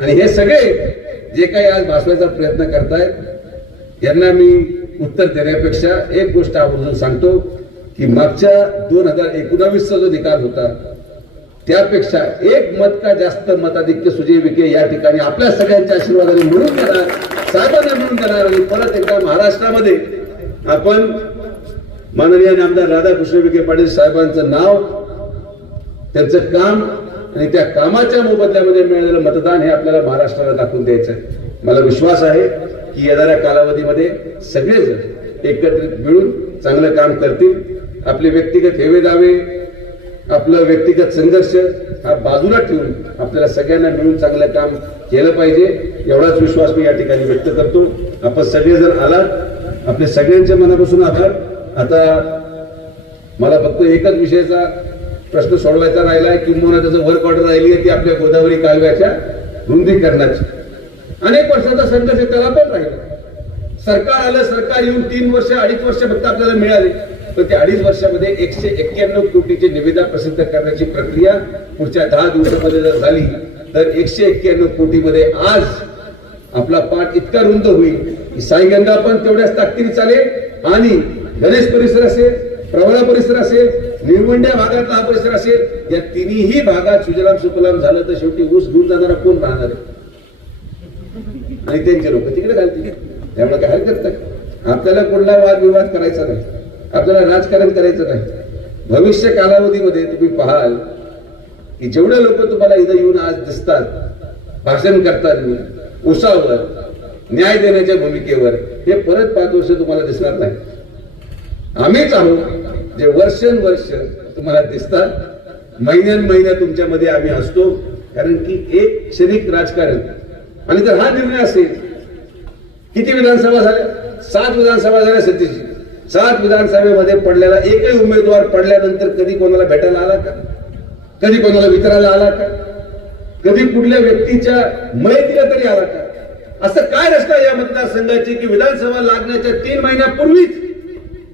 आणि हे सगळे जे काही आज भासवायचा प्रयत्न करतायत यांना मी उत्तर देण्यापेक्षा एक गोष्ट आवर्जून सांगतो की मागच्या दोन हजार एकोणावीसचा जो निकाल होता त्यापेक्षा एक मत का जास्त मताधिक्य सुजय विखे या ठिकाणी आपल्या सगळ्यांच्या आशीर्वादाने मिळून देणार साहेबांना मिळून देणार आणि परत एकदा महाराष्ट्रामध्ये आपण माननीय आमदार राधाकृष्ण विखे पाटील साहेबांचं नाव त्यांचं काम आणि त्या कामाच्या मोबदल्यामध्ये मिळालेलं मतदान हे आपल्याला महाराष्ट्राला दाखवून द्यायचं आहे मला विश्वास आहे की येणाऱ्या कालावधीमध्ये सगळेजण एकत्रित मिळून चांगलं काम करतील. आपले व्यक्तिगत हेवे दावे आपलं व्यक्तिगत संघर्ष हा बाजूला ठेवून आपल्याला सगळ्यांना मिळून चांगलं काम केलं पाहिजे. एवढाच विश्वास मी या ठिकाणी व्यक्त करतो. आपण सगळेजण आलात. आपले सगळ्यांच्या मनापासून आभार. आता मला फक्त एकच विषयाचा प्रश्न सोडवायचा राहिला आहे किंवा त्याचं वर्क ऑर्डर राहिली आहे ती आपल्या गोदावरी कालव्याच्या रुंदीकरणाची. अनेक वर्षाचा संघर्ष त्याला पण राहिला. सरकार आलं सरकार येऊन तीन वर्ष अडीच वर्ष फक्त आपल्याला मिळाले. तर त्या अडीच वर्षामध्ये एकशे एक्क्याण्णव कोटीची निविदा प्रसिद्ध करण्याची प्रक्रिया पुढच्या दहा दिवसामध्ये जर झाली तर एकशे एक्क्याण्णव कोटीमध्ये आज आपला पाठ इतका रुंद होईल की साईगंगा पण तेवढ्याच ताकदीने चालेल आणि गणेश परिसर असेल प्रवळा परिसर असेल निळवंड्या भागातला हा परिसर असेल या तिन्ही भागात सुजलाम सुफलाम झालं तर शेवटी ऊस घेऊन जाणारा कोण राहणार आहे? आणि त्यांचे लोक तिकडे घालतील. त्यामुळे काय हरकत नाही. आपल्याला कुठला वादविवाद करायचा नाही. आपल्याला राजकारण करायचं नाही. भविष्य कालावधीमध्ये तुम्ही पाहाल की जेवढे लोक तुम्हाला इथं येऊन आज दिसतात भाषण करतात उसावर न्याय देण्याच्या भूमिकेवर हे परत पाच वर्ष तुम्हाला दिसणार नाही. आम्हीच आहोत जे वर्षानुवर्ष तुम्हाला दिसतात महिन्यान महिन्या तुमच्यामध्ये आम्ही असतो कारण की एक क्षणिक राजकारण. आणि जर हा निर्णय असेल किती विधानसभा झाल्या? सात विधानसभा झाल्या सतीशजी. सात विधानसभेमध्ये पडलेला एकही उमेदवार पडल्यानंतर कधी कोणाला भेटायला आला का? कधी कोणाला विचारायला आला का? कधी कुठल्या व्यक्तीच्या मयतीला तरी आला का? असं काय रचना या मतदारसंघाची की विधानसभा लागण्याच्या तीन महिन्यापूर्वीच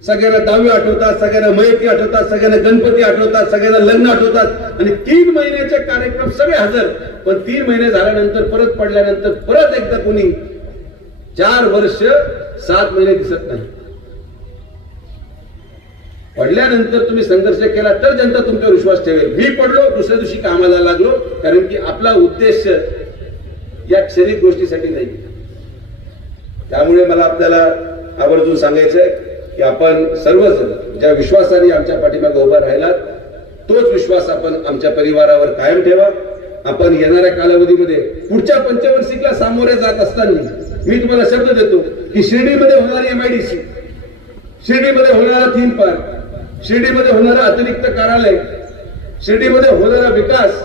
सगळ्यांना दहावी आठवतात सगळ्यांना मयती आठवतात सगळ्यांना गणपती आठवतात सगळ्यांना लग्न आठवतात. आणि तीन महिन्याचे कार्यक्रम सगळे हजर. पण तीन महिने झाल्यानंतर परत पडल्यानंतर परत एकदा कोणी चार वर्ष सात महिने दिसत नाही. पडल्यानंतर तुम्ही संघर्ष केला तर जनता तुमच्यावर विश्वास ठेवेल. मी पडलो दुसऱ्या दिवशी कामाला लागलो कारण की आपला उद्देश या क्षणिक गोष्टीसाठी नाही. त्यामुळे मला आपल्याला आवर्जून सांगायचं आहे की आपण सर्वजण ज्या विश्वासाने आमच्या पाठीमागे उभा राहिलात तोच विश्वास आपण आमच्या परिवारावर कायम ठेवा. आपण येणाऱ्या कालावधीमध्ये पुढच्या पंचवर्षिकला सामोरे जात असताना मी तुम्हाला शब्द देतो की शिर्डीमध्ये होणारी एमआयडीसी शिर्डीमध्ये होणारा थीम पार्क शिर्डीमध्ये होणारा अतिरिक्त कार्यालय शिर्डीमध्ये होणारा विकास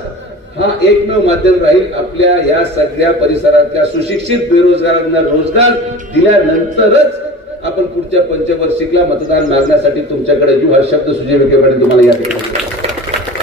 हा एकमेव माध्यम राहील आपल्या या सगळ्या परिसरातल्या सुशिक्षित बेरोजगारांना रोजगार दिल्यानंतरच आपण पुढच्या पंचवर्षिकला मतदान मागण्यासाठी तुमच्याकडे येऊ हा शब्द सुजय विखे पाटील तुम्हाला या ठिकाणी